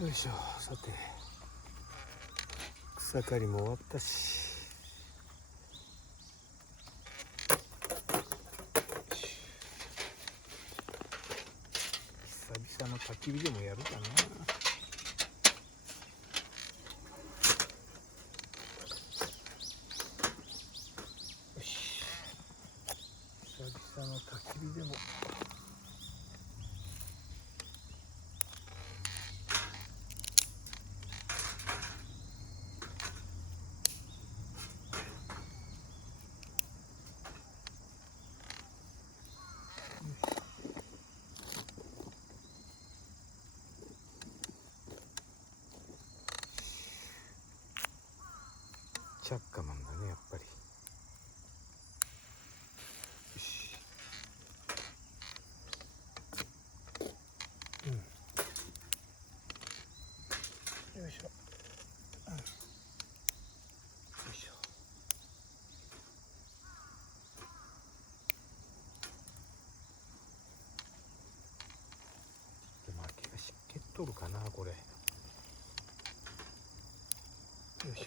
よいしょ。さて草刈りも終わったし、久々の焚き火でもやるかな。よし、久々の焚き火でも。チャッカマンだね、やっぱり。よし、よいしょ、よいしょ。でも秋が湿気っとるかな、これ。よいしょ。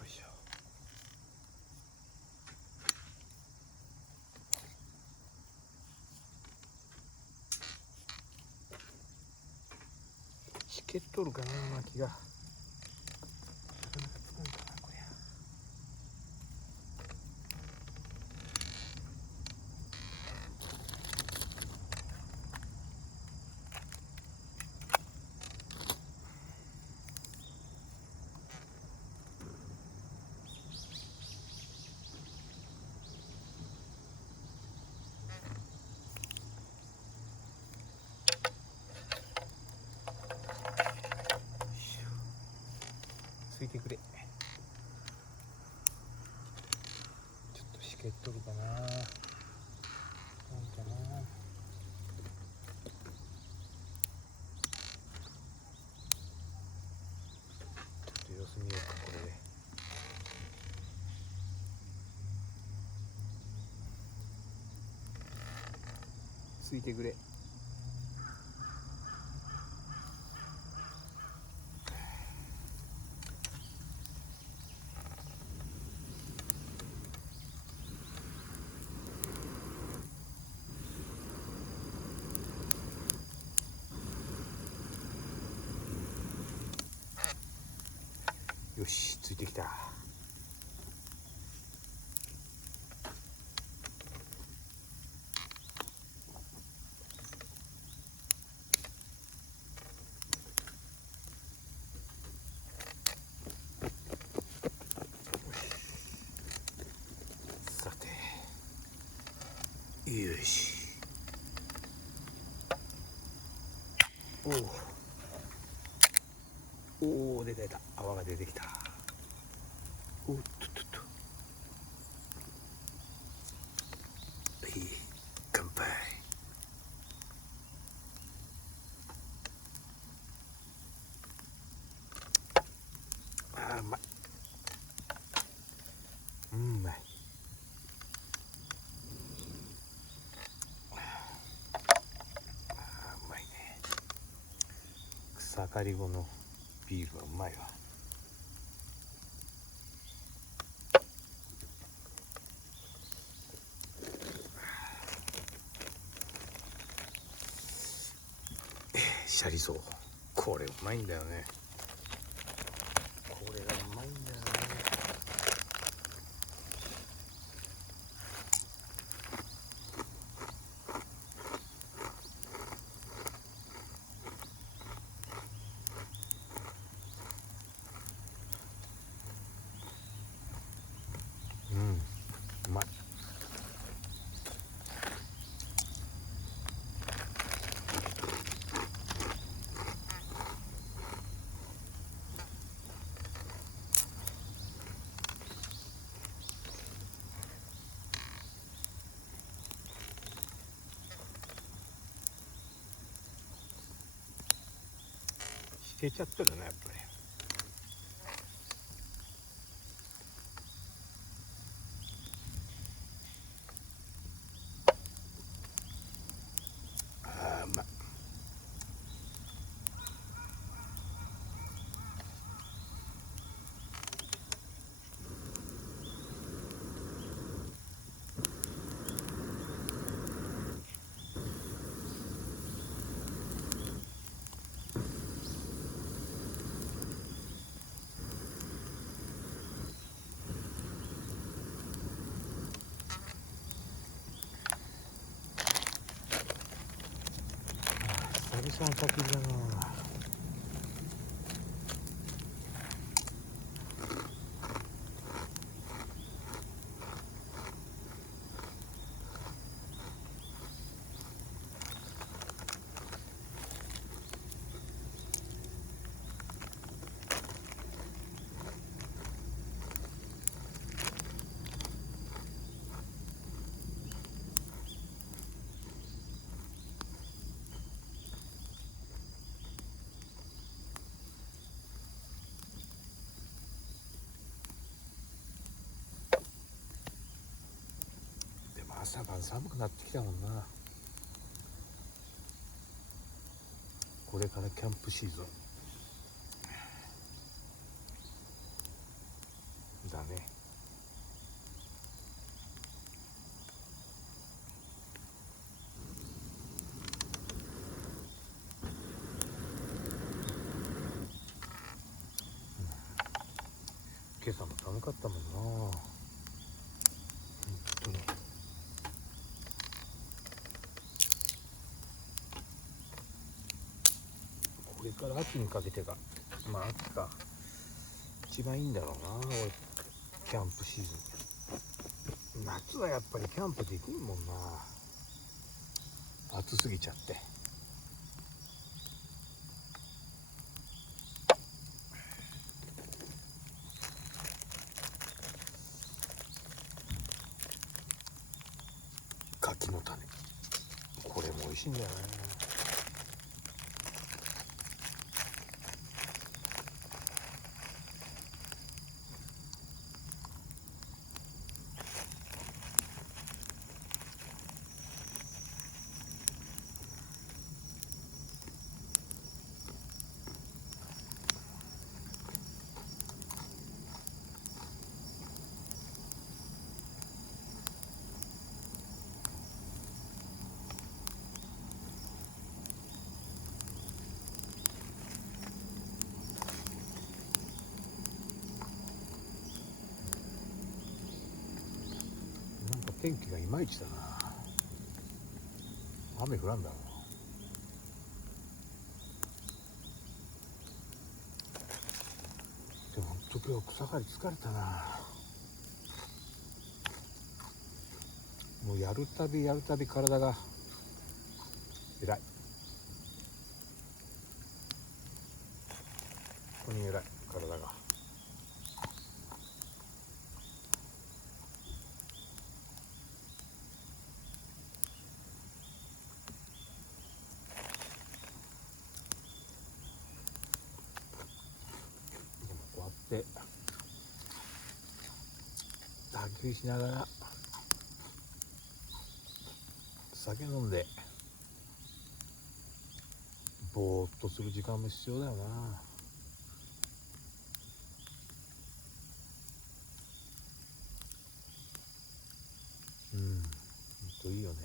よいしょ。湿気っとるかな、薪が。なかなかつかんかな、こりゃ。ついてくれ。ちょっとしけっとるかな。なんかな。ちょっと様子見ようか、これで。ついてくれ。よし、ついてきた。さて、よし。おお、お、出た、泡が出てきた。おっとっとっと。はい、乾杯。あー、うまい。うまい。うまいね。草刈り後のビールはうまいわ。シャリゾウ、これうまいんだよね。これがうまいんだよね。うん、うまい。しけちゃってるね、やっぱり。久々の焚き火だな。朝晩寒くなってきたもんな。これからキャンプシーズンだね。今朝も寒かったもんな。本当に。これから秋にかけてが、まあ秋か一番いいんだろうな。俺キャンプシーズン、夏はやっぱりキャンプできんもんな、暑すぎちゃって。柿の種、これも美味しいんだよね。天気がいまいちだな。雨降らんだろう。でも時々草刈り疲れたな。もうやるたび体が偉い。本当に偉い体が。こうやって焚き火しながら酒飲んでぼーっとする時間も必要だよな。ほんといいよね。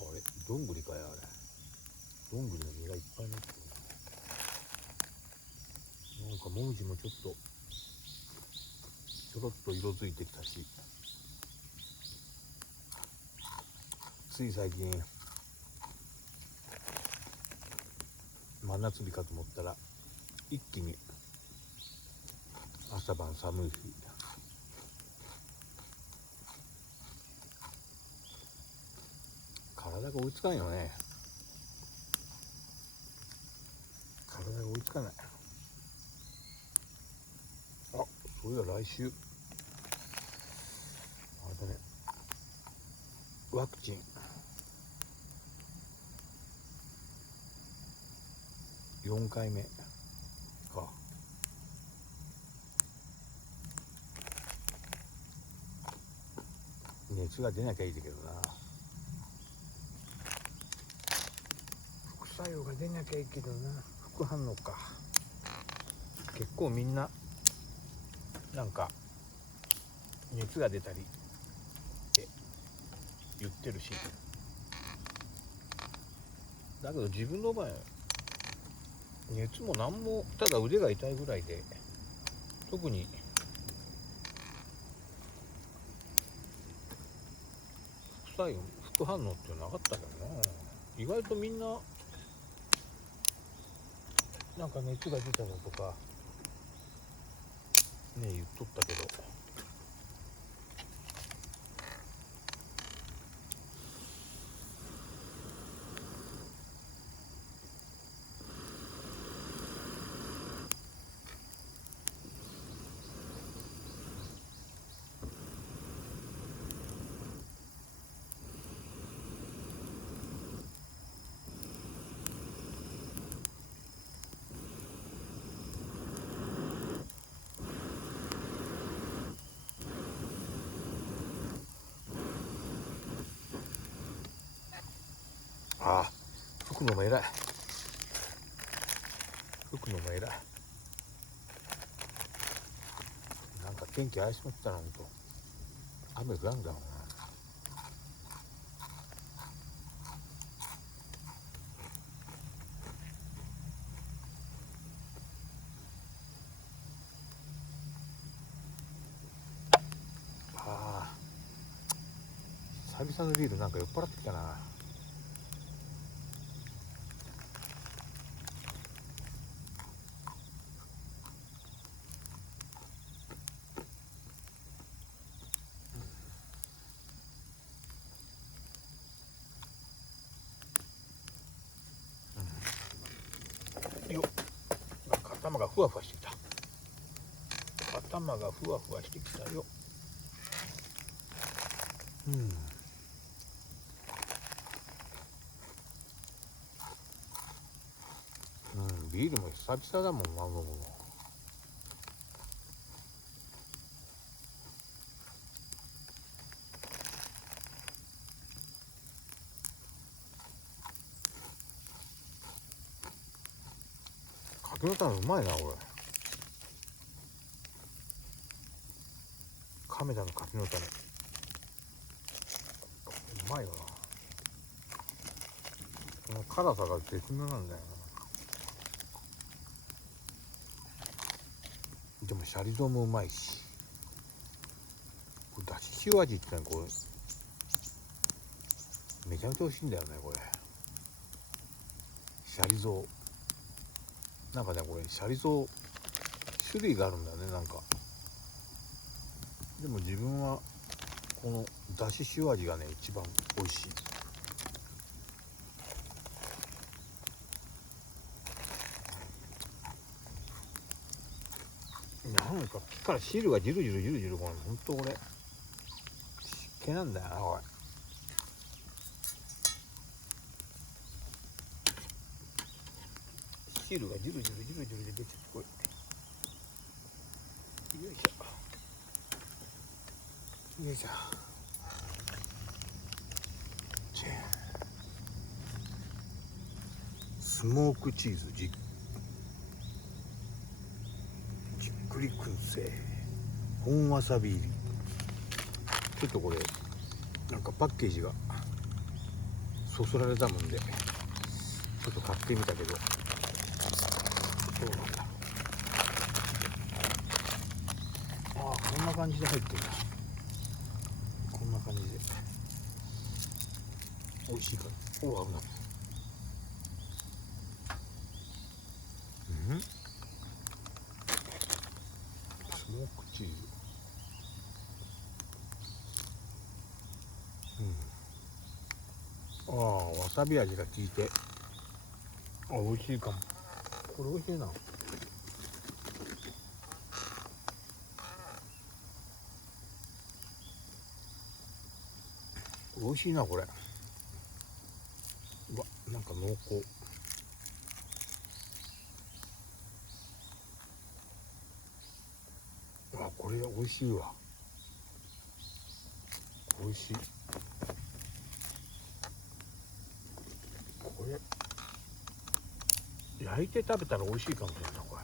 あれどんぐりかよ。あれどんぐりの実がいっぱいなってる。なんかもみじもちょろっと色づいてきたし、つい最近真夏日かと思ったら一気に朝晩寒いし、体が追いつかんよね。体が追いつかない。あ、そういや来週あれだね、ワクチン4回目か。熱が出なきゃいいけどな。副作用が出なきゃいいけどな。副反応か。結構みんななんか熱が出たりって言ってるし、だけど自分の場合熱もなんも、ただ腕が痛いぐらいで、特に作用副反応ってなかったけどな。意外とみんななんか熱が出たのとかね言っとったけど、ああ吹くのも偉い、吹くのも偉い。なんか天気怪しまったなんと雨降らんだろうな。ああ久々のビールなんか酔っ払ってきたな。よっ、なんか頭がふわふわしてきた。頭がふわふわしてきたよ。ビールも久々だもんな、飲むの。柿の種うまいな、これ。亀田の柿の種うまいよな。この辛さが絶妙なんだよな。でもシャリゾウもうまいし、これだし塩味ってのはこれめちゃめちゃ美味しいんだよね。これシャリゾウなんかね、これシャリゾウ種類があるんだよね。なんかでも自分はこのだし塩味がね一番美味しい。なんか木から汁がジュルジュルジュルジュル、これほんとこれ湿気なんだよな。これ汁がジュルジュルジュルジュルで出てこい。よいしょよいしょ。スモークチーズじっくり燻製本わさび入り。ちょっとこれなんかパッケージがそそられたもんでちょっと買ってみたけど、どうなんだ。ああこんな感じで入ってるな。こんな感じで美味しいから。おお危ない。スモークチーズ、ああわさび味が効いて美味しいかも。これ美味しいな。美味しいなこれ。うわなんか濃厚。あこれ美味しいわ。美味しい。これ焼いて食べたら美味しいかもしれないなこれ。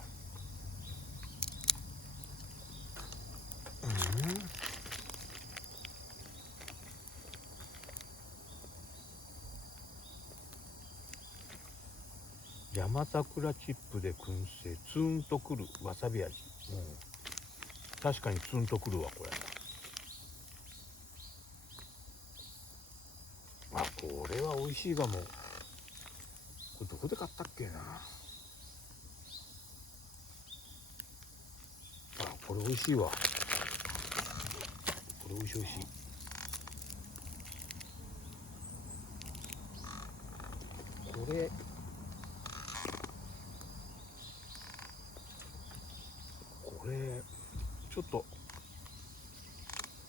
山桜チップで燻製ツーンとくるわさび味。確かにツーンとくるわこれ。これは美味しいかも。これどこで買ったっけな。あ、これ美味しいわ。これ美味しい美味しい。これちょっと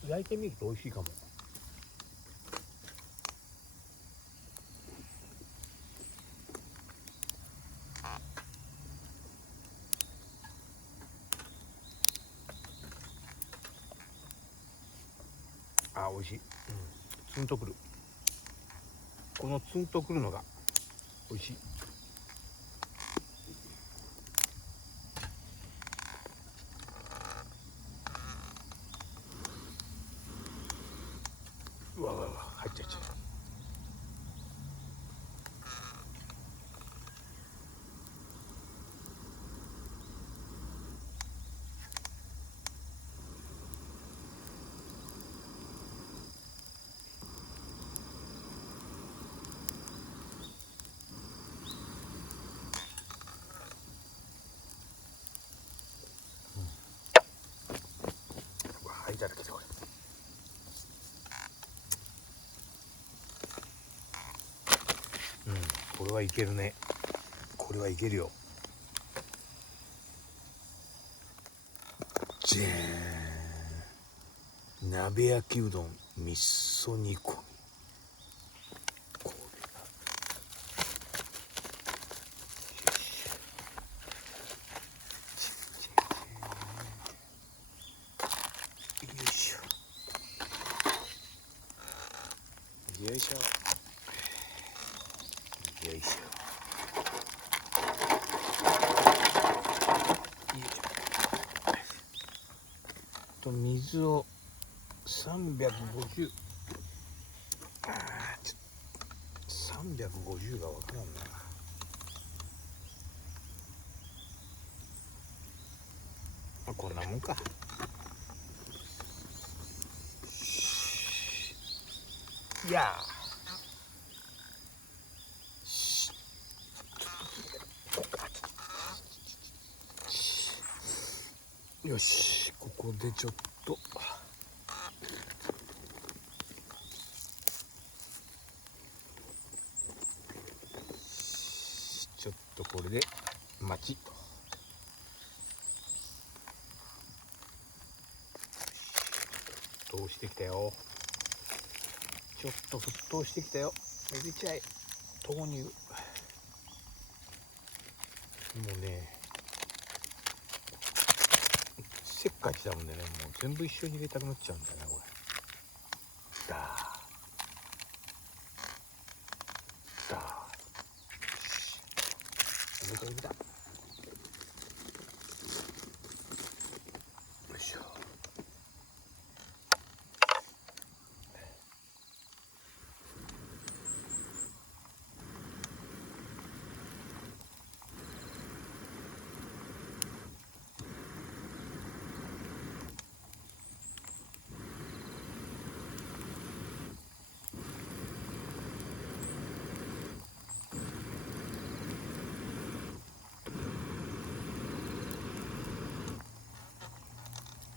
焼いてみると美味しいかも。あ、美味しい。ツンとくる。このツンとくるのが美味しい。うわうわうわ、入っちゃっちゃう。うわ、入ったらけどこれ。これはいけるね。これはいけるよ。じゃーん。鍋焼きうどん味噌煮込み。これよいしょ。よいしょ。よいしょ。と水を350。350がわからんな。こんなもんか。いやよし、ここでちょっとこれで待ちと沸騰してきたよ。ちょっと沸騰してきたよ。入れちゃえ。豆乳。もうね、せっかちだもんでね、もう全部一緒に入れたくなっちゃうんだよね、これ。だ入れた入れた。よいしょ。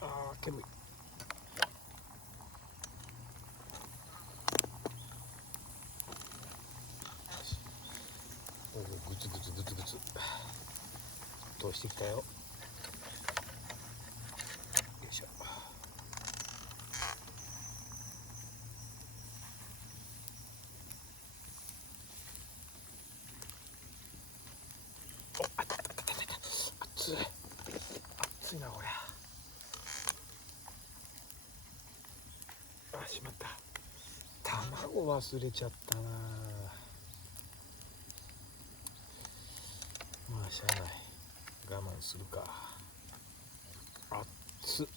あー、煙い。おお、グツグツグツグツ沸騰してきたよ。よいしょ。お、あったあったあったあった。熱い熱いなこれ。あ、しまった。卵忘れちゃったな。まあしゃあない、我慢するか。熱っ。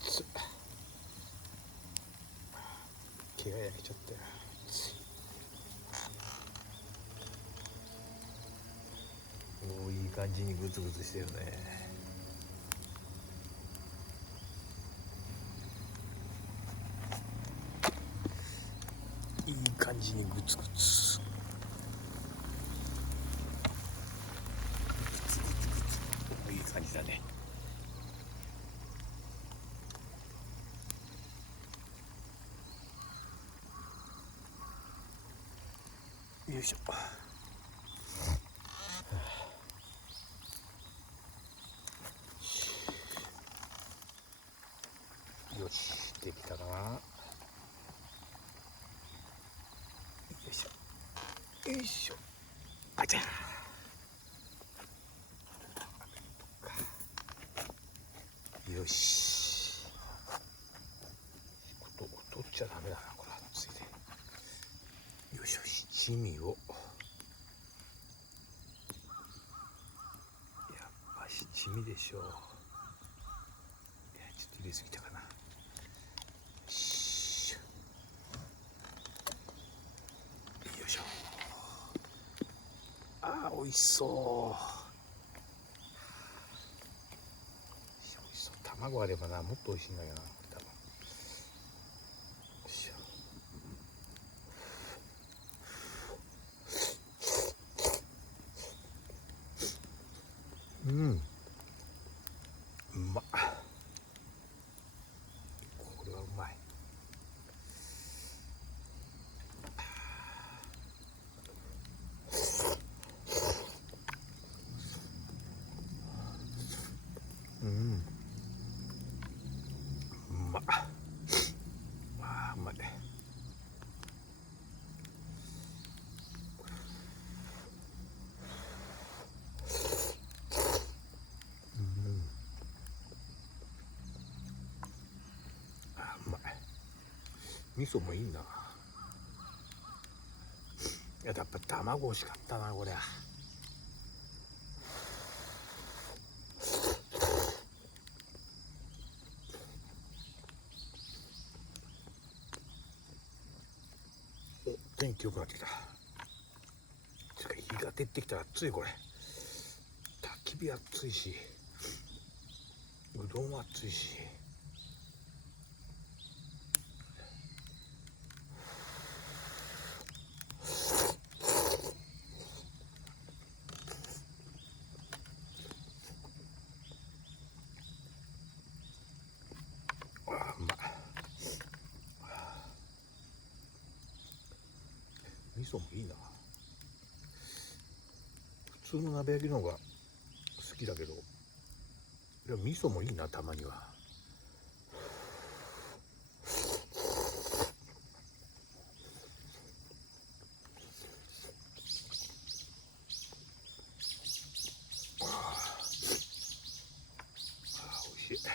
熱っ。毛が焼けちゃったよ。熱い。おー、いい感じにグツグツしてるね。感じにグツグツいい感じだね。よいしょ。よし、できたかな。よいしょよいしょ、あちゃー。よし、取っちゃダメだな、これ。ついでよいしょ、七味を、やっぱ七味でしょう。いや、ちょっと入れすぎたかな。よしよいしょ。あー、美味しそう。美味しそう。卵あればな、もっと美味しいんだけどな、これ多分。よいしょ。うん、うまっ。これはうまい。うん、うまっ。あー、うまい。うん、あー、うまい。味噌もいいな。いや、やっぱ卵欲しかったな、こりゃ。お、天気良くなってきた。日が照ってきたら暑い。これ焚き火暑いし、うどんは暑いし。あー、うまい。味噌もいいな。普通の鍋焼きの方が好きだけど、いや、味噌もいいな、たまには。美味しい。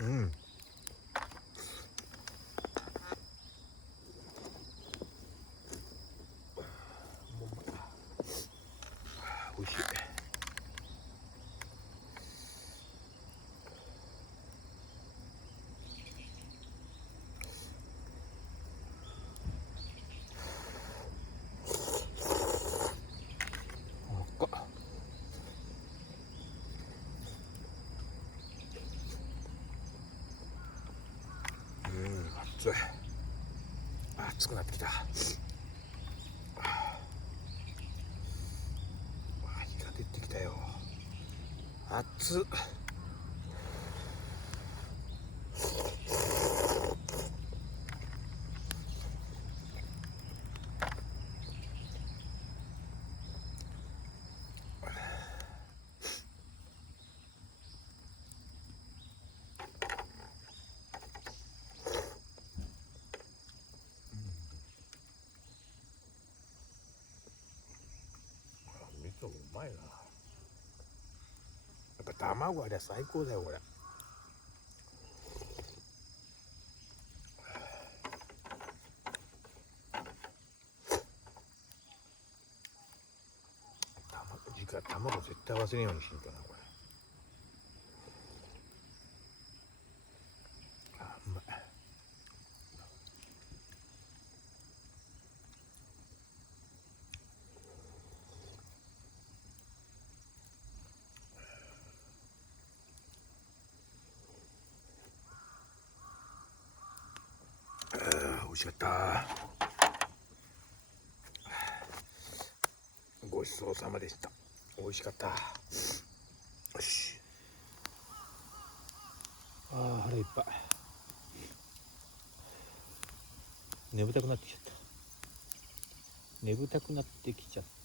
うん、美味しい。うん、熱い。熱くなってきた。日が出てきたよ。熱っ。味噌うまいな。やっぱ卵ありゃ最高だよ、これ。次回卵絶対忘れんようにしんとな、これ。あ、うまい。しかった。ごちそうさまでした。美味しかった。よし。ああ、腹いっぱい。眠たくなってきちゃった。眠たくなってきちゃった。